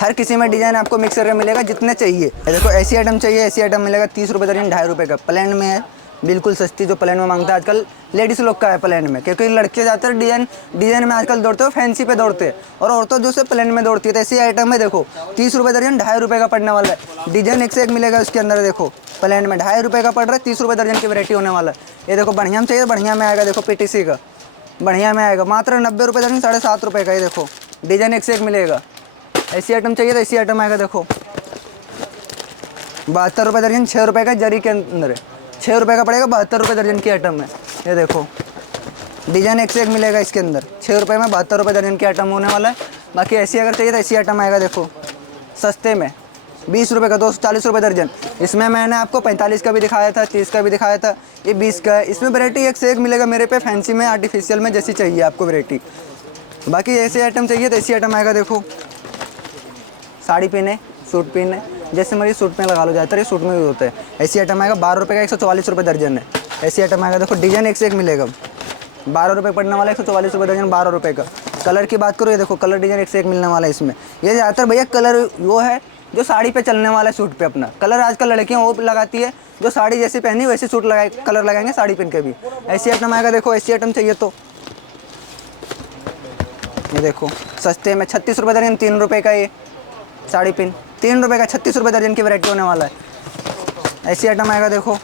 हर किसी में डिज़ाइन आपको मिक्स करके मिलेगा जितने चाहिए। ये देखो ऐसी आइटम चाहिए ऐसी आइटम मिलेगा 30 रुपये दर्जन, 2.5 रुपये का। प्लेन में है बिल्कुल सस्ती, जो प्लेन में मांगता है आजकल लेडीज़ लोग का है प्लेन में, क्योंकि लड़के ज़्यादातर डिज़ाइन में आजकल दौड़ते हो, फैंसी पे दौड़ते हैं, और औरतों जो से प्लेन में दौड़ती है। तो ऐसी आइटम है। देखो 30 रुपये दर्जन, 2.5 रुपये का पड़ने वाला है। डिज़ाइन एक से एक मिलेगा उसके अंदर। देखो प्लेन में 2.5 रुपये का पड़ रहा है, 30 रुपये दर्जन की वैरायटी होने वाला है। ये देखो बढ़िया में चाहिए बढ़िया में आएगा। देखो PTC का बढ़िया में आएगा, मात्र 90 रुपये दर्जन, 7.5 रुपये का। ये देखो डिज़ाइन एक से एक मिलेगा। ऐसी आइटम चाहिए तो ऐसी आइटम आएगा। देखो 72 रुपये दर्जन, 6 रुपये का जरी के अंदर है, 6 रुपये का पड़ेगा, 72 रुपये दर्जन की आइटम है। ये देखो डिज़ाइन एक से एक मिलेगा इसके अंदर। 6 रुपये में 72 रुपये दर्जन की आइटम होने वाला है। बाकी ऐसी अगर चाहिए तो ऐसी आइटम आएगा। देखो सस्ते में 20 रुपये का, 240 रुपये दर्जन। इसमें मैंने आपको 45 का भी दिखाया था, 30 का भी दिखाया था, ये 20 का है। इसमें वैरायटी एक से एक मिलेगा मेरे पे, फैंसी में, आर्टिफिशियल में, जैसी चाहिए आपको वैरायटी। बाकी ऐसी आइटम चाहिए तो ऐसी आइटम आएगा। देखो साड़ी पिन है, सूट पिन है, जैसे मर्जी सूट में लगा लो, ज़्यादातर ये सूट में यूज होता है। ऐसी आइटम आएगा 12 रुपये का, 144 रुपये दर्जन है। ऐसी आइटम आएगा। देखो डिज़ाइन एक से एक मिलेगा। 12 रुपये पड़ने वाला है, 144 रुपये दर्जन, 12 रुपये का। कलर की बात करो, ये देखो कलर डिज़ाइन एक से एक मिलने वाला है इसमें। ये ज़्यादातर भैया कलर वो है जो साड़ी पे चलने वाला है, सूट पे अपना कलर आजकल लड़कियाँ वो लगाती है, जो साड़ी जैसी पहनी वैसे सूट लगाए, कलर लगाएंगे साड़ी पहन के भी। ऐसी आइटम आएगा। देखो ऐसी आइटम चाहिए तो ये देखो सस्ते में 36 रुपये दर्जन, 3 रुपये का ये साड़ी पिन, 3 रुपये का 36 रुपये दर्जन की वैरायटी होने वाला है। ऐसी आइटम आएगा। देखो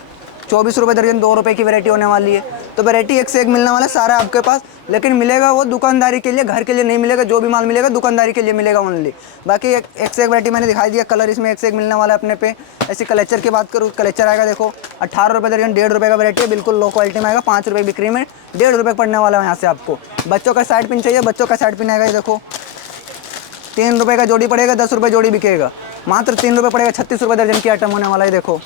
24 रुपये दर्जन, 2 रुपये की वैरायटी होने वाली है। तो वैरायटी एक से एक मिलने वाला है सारा आपके पास, लेकिन मिलेगा वो दुकानदारी के लिए, घर के लिए नहीं मिलेगा। जो भी माल मिलेगा दुकानदारी के लिए मिलेगा ओनली। बाकी एक से एक वैरायटी मैंने दिखाई दिया। कलर इसमें एक से एक मिलने वाला है अपने पे। ऐसी कलेक्चर की बात करूँ, कलेक्चर आएगा। देखो 18 रुपये दर्जन, 1.5 रुपये का वैरायटी है, बिल्कुल लो क्वालिटी में आएगा। 5 रुपये बिक्री में, 1.5 रुपये पड़ने वाला है यहाँ से आपको। बच्चों का साइड पिन चाहिए, बच्चों का साइड पिन आएगा। ये देखो 3 रुपये का जोड़ी पड़ेगा, 10 रुपये जोड़ी बिकेगा, मात्र 3 रुपये पड़ेगा। 36 रुपये दर्जन की आइटम होने वाला है। देखो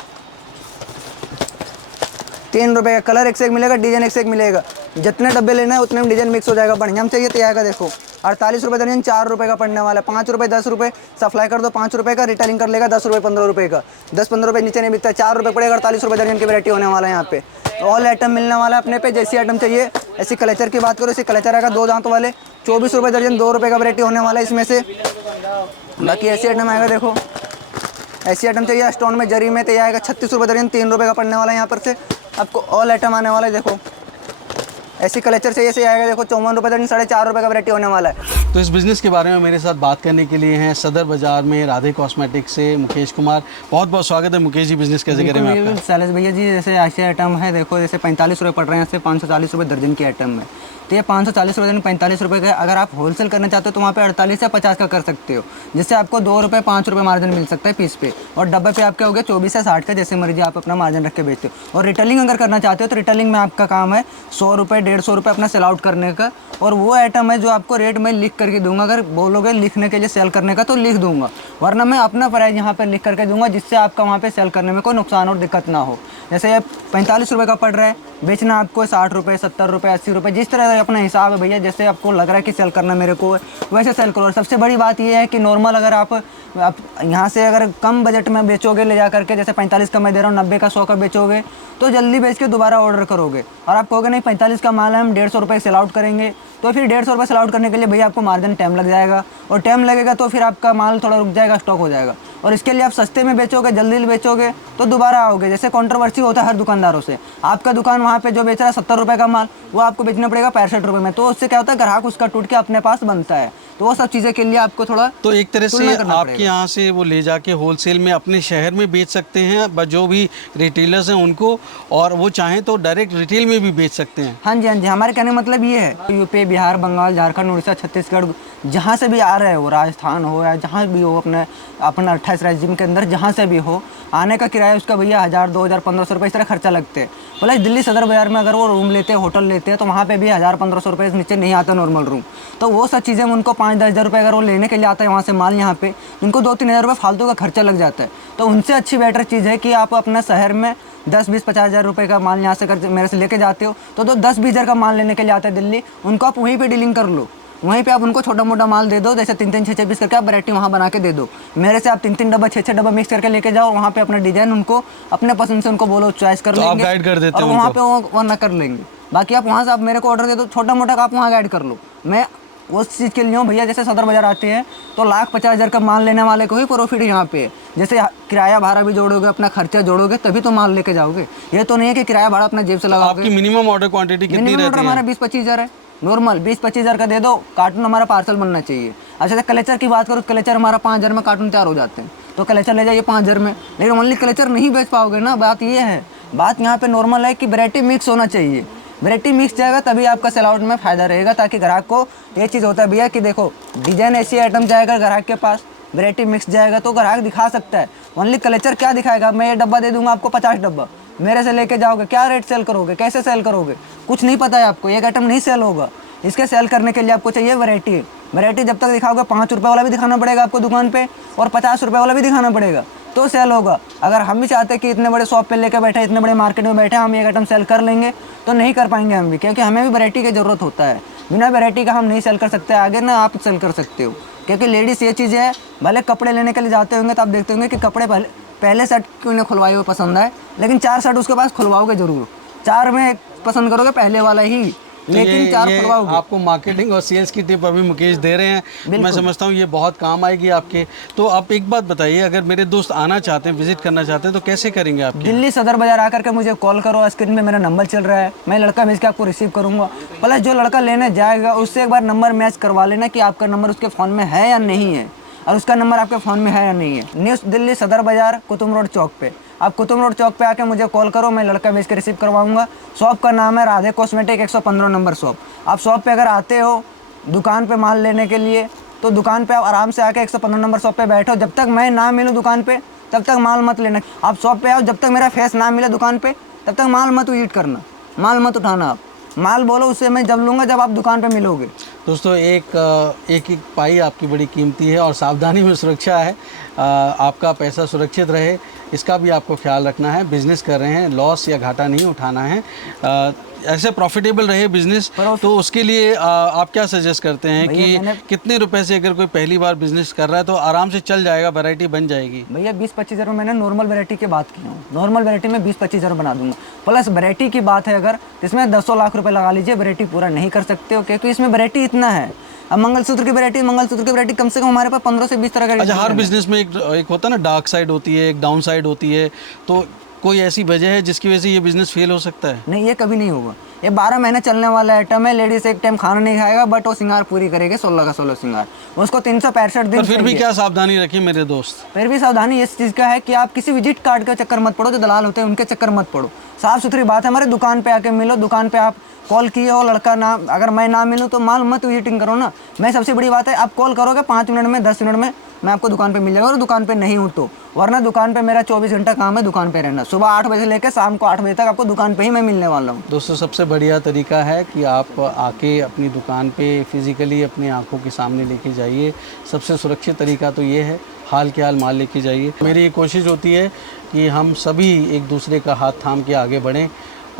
3 रुपये का। कलर एक से एक मिलेगा, डिज़ाइन एक से एक मिलेगा। जितने डब्बे लेना है उतने में डिज़ाइन मिक्स हो जाएगा। बढ़िया में चाहिए तो आएगा। देखो 48 रुपये दर्जन, 4 रुपये का पड़ने वाला है। 5 रुपये, 10 रुपये सप्लाई कर दो, 5 रुपये का रिटेलिंग कर लेगा, 10 रुपये, 15 रुपये का। 10-15 रुपये नीचे नहीं बिकता। 4 रुपये पड़ेगा, 48 रुपये दर्जन की वैरायटी होने वाला है यहाँ पे। ऑल आइटम मिलने वाला है अपने पे, जैसी आइटम चाहिए। ऐसी कलेक्चर की बात करो, ऐसी कलेक्चर आएगा 2 दांत वाले, 24 रुपये दर्जन, 2 रुपये का वैरायटी होने वाला है इसमें से। बाकी ऐसी आइटम आएगा। देखो ऐसी आइटम चाहिए स्टोन में, जरी में, तो ये आएगा 36 रुपये दर्जन, 3 रुपये का पड़ने वाला है यहाँ पर से आपको। ऑल आइटम आने वाला है। देखो ऐसी कलेक्चर चाहिए से आएगा। देखो 54 रुपये दर्जन, 4.5 रुपये का वैरायटी होने वाला है। तो इस बिज़नेस के बारे में मेरे साथ बात करने के लिए हैं सदर बाज़ार में राधे कॉस्मेटिक्स से मुकेश कुमार। बहुत बहुत स्वागत है मुकेश जी, बिज़नेस कैसे करें मैं आपका? शैलेश भैया जी, जैसे ऐसी आइटम है। देखो जैसे 45 रुपये पड़ रहे हैं, यहाँ से 540 रुपये दर्जन की आइटम है। तो ये 540 रुपये दर्जन, 45 रुपये का। अगर आप होलसेल करना चाहते हो तो वहाँ पे 48 या 50 का कर सकते हो, जिससे आपको 2 रुपये 5 रुपये मार्जिन मिल सकता है पीस पे, और डब्बे पे आपके हो गए 24 या 60 का, जैसे मर्जी आप अपना मार्जिन रख के बेचते हो। और रिटेलिंग अगर करना चाहते हो तो रिटेलिंग में आपका काम है 100 रुपये, 150 रुपये अपना सेल आउट करने का। और वो आइटम है जो आपको रेट में लिख करके दूंगा। अगर बोलोगे लिखने के लिए सेल करने का तो लिख दूंगा, वरना मैं अपना प्राइस यहाँ पे लिख करके दूंगा, जिससे आपका वहाँ पे सेल करने में कोई नुकसान और दिक्कत ना हो। जैसे ये 45 रुपये का पड़ रहा है, बेचना आपको 60 रुपये, 70 रुपये, 80 रुपये, जिस तरह का अपना हिसाब है भैया। जैसे आपको लग रहा है कि सेल करना मेरे को, वैसे सेल करो। और सबसे बड़ी बात ये है कि नॉर्मल अगर आप यहाँ से अगर कम बजट में बेचोगे ले जा करके, जैसे 45 का मैं दे रहा हूँ, 90 का, 100 का बेचोगे तो जल्दी बेच के दोबारा ऑर्डर करोगे। और आप कहोगे नहीं 45 का माल है, हम 150 रुपये सेल आउट करेंगे, तो फिर 150 रुपये सेल आउट करने के लिए भैया आपको मार्जिन टाइम लग जाएगा, और टाइम लगेगा तो फिर आपका माल थोड़ा रुक जाएगा, स्टॉक हो जाएगा। और इसके लिए आप सस्ते में बेचोगे, जल्दी बेचोगे तो दोबारा आओगे। जैसे कंट्रोवर्सी होता है हर दुकानदारों से, आपका दुकान वहाँ पे जो बेच रहा है 70 रुपये का माल, वो आपको बेचना पड़ेगा 65 रुपये में, तो उससे क्या होता है ग्राहक उसका टूट के अपने पास बनता है। तो वो सब चीज़ें के लिए आपको थोड़ा, तो एक तरह से आपके यहाँ से वो ले जाके होलसेल में अपने शहर में बेच सकते हैं, जो भी रिटेलर्स हैं उनको, और वो चाहें तो डायरेक्ट रिटेल में भी बेच सकते हैं। हाँ जी, हाँ जी। हमारे कहने का मतलब ये है, यूपी, बिहार, बंगाल, झारखंड, उड़ीसा, छत्तीसगढ़, जहाँ से भी आ रहे हो, राजस्थान हो या जहाँ भी हो, अपना 28 राज्य के अंदर जहाँ से भी हो, आने का किराया उसका भैया 1000, 2000, 1500 रुपये इस तरह खर्चा लगते हैं। प्लस दिल्ली सदर बाज़ार में अगर वो रूम लेते हैं, होटल लेते हैं, तो वहाँ पे भी 1000, 1500 रुपये से नीचे नहीं आता नॉर्मल रूम। तो वो सब चीज़ें उनको 5-10 हज़ार रुपये अगर वो लेने के लिए आता है वहाँ से माल यहाँ पे, उनको 2-3 हज़ार रुपये फालतू का खर्चा लग जाता है। तो उनसे अच्छी बेटर चीज़ है कि आप अपना शहर में 10-20-50 हज़ार रुपये का माल यहाँ से मेरे से लेके जाते हो, तो 10-20 हज़ार का माल लेने के लिए आता है दिल्ली, उनको आप वहीं पे डीलिंग कर लो, वहीं पे आप उनको छोटा मोटा माल दे दो, जैसे 3-3, 6-6 पीस करके आप वैरायटी वहाँ बना के दे दो। मेरे से आप 3-3 डब्बा, 6-6 डब्बा मिक्स करके लेके जाओ, वहाँ पे अपना डिज़ाइन उनको अपने पसंद से उनको बोलो, चॉइस कर लेंगे, आप गाइड कर देते और हैं वहाँ पे वो ना कर लेंगे। बाकी आप वहाँ से आप मेरे को ऑर्डर दे दो, छोटा मोटा का आप वहाँ गाइड कर लो। मैं उस चीज़ के लिए हूँ भैया, जैसे सदर बाज़ार आते हैं तो 1,50,000 का माल लेने वाले को ही प्रॉफिट यहाँ पे है। जैसे किराया भाड़ा भी जोड़ोगे, अपना खर्चा जोड़ोगे, तभी तो माल लेके जाओगे। ये तो नहीं है कि किराया भाड़ा अपना जेब से लगाओगे। आपकी मिनिमम ऑर्डर क्वांटिटी कितनी रहती है? मिनिमम ऑर्डर हमारा 20-25 हज़ार है, नॉर्मल 20-25 हज़ार का दे दो, कार्टून हमारा पार्सल बनना चाहिए। अच्छा जैसे कलेचर की बात करो, कलेचर हमारा 5 हज़ार में कार्टून तैयार हो जाते हैं, तो कलेचर ले जाइए 5 हज़ार में, लेकिन ओनली कलेचर नहीं बेच पाओगे ना। बात ये है, बात यहाँ पे नॉर्मल है कि वैरायटी मिक्स होना चाहिए। वैरायटी मिक्स जाएगा तभी आपका सेल आउट में फ़ायदा रहेगा, ताकि ग्राहक को ये चीज़ होता है भैया कि देखो डिज़ाइन ऐसी आइटम जाएगा ग्राहक के पास, वैरायटी मिक्स जाएगा तो ग्राहक दिखा सकता है। ओनली कलेचर क्या दिखाएगा, मैं ये डब्बा दे दूंगा आपको 50 डब्बा, मेरे से लेके जाओगे, क्या रेट सेल करोगे, कैसे सेल करोगे, कुछ नहीं पता है आपको, एक आइटम नहीं सेल होगा। इसके सेल करने के लिए आपको चाहिए वैरायटी। वैरायटी जब तक दिखाओगे, 5 रुपये वाला भी दिखाना पड़ेगा आपको दुकान पे, और 50 रुपये वाला भी दिखाना पड़ेगा, तो सेल होगा। अगर हम भी चाहते हैं कि इतने बड़े शॉप पे लेके बैठे, इतने बड़े मार्केट में बैठे, हम एक आइटम सेल कर लेंगे, तो नहीं कर पाएंगे हम भी, क्योंकि हमें भी वैरायटी की ज़रूरत होता है। बिना वैरायटी का हम नहीं सेल कर सकते आगे, ना आप सेल कर सकते हो। क्योंकि लेडीज़ ये चीज़ है, भले कपड़े लेने के लिए जाते होंगे तो आप देखते होंगे कि कपड़े पहले सेट क्यों नहीं खुलवाए हुए पसंद आए, लेकिन 4 सेट उसके पास खुलवाओगे ज़रूर, 4 में पसंद करोगे पहले वाला ही, लेकिन 4 खुलवाओगे। आपको मार्केटिंग और सेल्स की टिप अभी मुकेश दे रहे हैं, मैं समझता हूँ ये बहुत काम आएगी आपके। तो आप एक बात बताइए, अगर मेरे दोस्त आना चाहते हैं, विजिट करना चाहते हैं, तो कैसे करेंगे आपके? दिल्ली सदर बाज़ार आकर के मुझे कॉल करो, स्क्रीन में मेरा नंबर चल रहा है, मैं लड़का भेज के आपको रिसीव करूँगा। प्लस जो लड़का लेने जाएगा उससे एक बार नंबर मैच करवा लेना कि आपका नंबर उसके फ़ोन में है या नहीं है, और उसका नंबर आपके फ़ोन में है या नहीं है। न्यू दिल्ली सदर बाज़ार, कुतुब रोड चौक पे, आप कुतुब रोड चौक पे आके मुझे कॉल करो, मैं लड़का भेज के रिसीव करवाऊंगा। शॉप का नाम है राधे कॉस्मेटिक, 115 नंबर शॉप। आप शॉप पे अगर आते हो दुकान पे माल लेने के लिए, तो दुकान पे आप आराम से आके 115 नंबर शॉप पे बैठो, जब तक मैं ना मिलूँ दुकान पे तब तक माल मत लेना। आप शॉप पे आओ, जब तक मेरा फेस ना मिले दुकान पे तब तक माल मत विजिट करना, माल मत उठाना। आप माल बोलो, उससे मैं जब लूँगा जब आप दुकान पे मिलोगे। दोस्तों एक पाई आपकी बड़ी कीमती है, और सावधानी में सुरक्षा है। आपका पैसा सुरक्षित रहे, इसका भी आपको ख्याल रखना है। बिज़नेस कर रहे हैं, लॉस या घाटा नहीं उठाना है, ऐसे प्रॉफिटेबल रहे बिज़नेस। तो उसके लिए आप क्या सजेस्ट करते हैं कि कितने रुपए से अगर कोई पहली बार बिज़नेस कर रहा है तो आराम से चल जाएगा, वैरायटी बन जाएगी? भैया 20-25 हज़ार में मैंने नॉर्मल वैरायटी की बात की हूँ, नॉर्मल वैरायटी में 20-25 हज़ार बना दूंगा। प्लस वैरायटी की बात है अगर, इसमें 100 लाख रुपए लगा लीजिए, वैरायटी पूरा नहीं कर सकते हो, क्योंकि इसमें वैरायटी इतना है। अब मंगलसूत्र की वैरायटी कम से कम हमारे पास 15 से 20 तरह का। अच्छा, हर बिजनेस में एक होता है ना, डार्क साइड होती है, एक डाउन साइड होती है, तो कोई ऐसी वजह है जिसकी वजह से ये बिजनेस फेल हो सकता है? नहीं, ये कभी नहीं होगा। ये 12 महीने चलने वाला आइटम है। लेडीज एक टाइम खाना नहीं खाएगा, बट वो सिंगार पूरी करेगी, 16 का 16 सिंगार, उसको 365 दिन। फिर भी क्या सावधानी रखें मेरे दोस्त? फिर भी सावधानी इस चीज़ का है कि आप किसी विजिट कार्ड के चक्कर मत पड़ो, जो दलाल होते हैं उनके चक्कर मत पड़ो। साफ सुथरी बात है, हमारे दुकान पे आके मिलो, दुकान पे आप कॉल किए हो, लड़का ना, अगर मैं ना मिलूँ तो माल मत विजिटिंग करो ना। मैं सबसे बड़ी बात है, आप कॉल करोगे 5 मिनट में, 10 मिनट में मैं आपको दुकान पे मिल जाएगा, और दुकान पे नहीं हूँ तो, वरना दुकान पे मेरा 24 घंटा काम है दुकान पे रहना। सुबह 8 बजे लेकर शाम को 8 बजे तक आपको दुकान पे ही मैं मिलने वाला हूँ। दोस्तों, सबसे बढ़िया तरीका है कि आप आके अपनी दुकान पे फिज़िकली अपनी आंखों के सामने लेके जाइए। सबसे सुरक्षित तरीका तो ये है, हाल के हाल माल लेके जाइए। मेरी ये कोशिश होती है कि हम सभी एक दूसरे का हाथ थाम के आगे बढ़ें,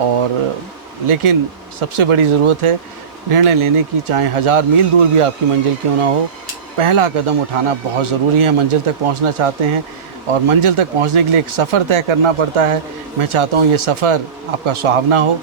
और लेकिन सबसे बड़ी ज़रूरत है निर्णय लेने की, चाहे 1000 मील दूर भी आपकी मंजिल क्यों ना हो, पहला कदम उठाना बहुत ज़रूरी है। मंजिल तक पहुंचना चाहते हैं, और मंजिल तक पहुंचने के लिए एक सफ़र तय करना पड़ता है। मैं चाहता हूं ये सफ़र आपका सुहावना हो,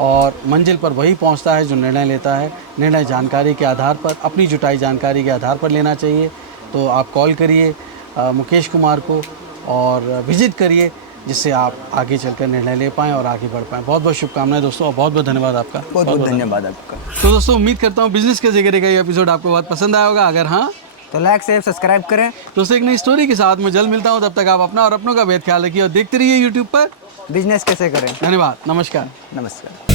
और मंजिल पर वही पहुंचता है जो निर्णय लेता है। निर्णय जानकारी के आधार पर, अपनी जुटाई जानकारी के आधार पर लेना चाहिए। तो आप कॉल करिए मुकेश कुमार को और विजिट करिए, जिससे आप आगे चलकर निर्णय ले पाएँ और आगे बढ़ पाएँ। बहुत बहुत शुभकामनाएं दोस्तों, और बहुत बहुत धन्यवाद आपका। बहुत बहुत धन्यवाद आपका। तो दोस्तों, उम्मीद करता हूँ बिजनेस के जिक्र का ये एपिसोड आपको बहुत पसंद आया होगा। अगर हाँ, तो लाइक शेयर सब्सक्राइब करें। दोस्तों, एक नई स्टोरी के साथ मैं जल्द मिलता हूँ। तब तक आप अपना और अपनों का बेहद ख्याल रखिए, और देखते रहिए यूट्यूब पर बिजनेस कैसे करें। धन्यवाद, नमस्कार। नमस्कार।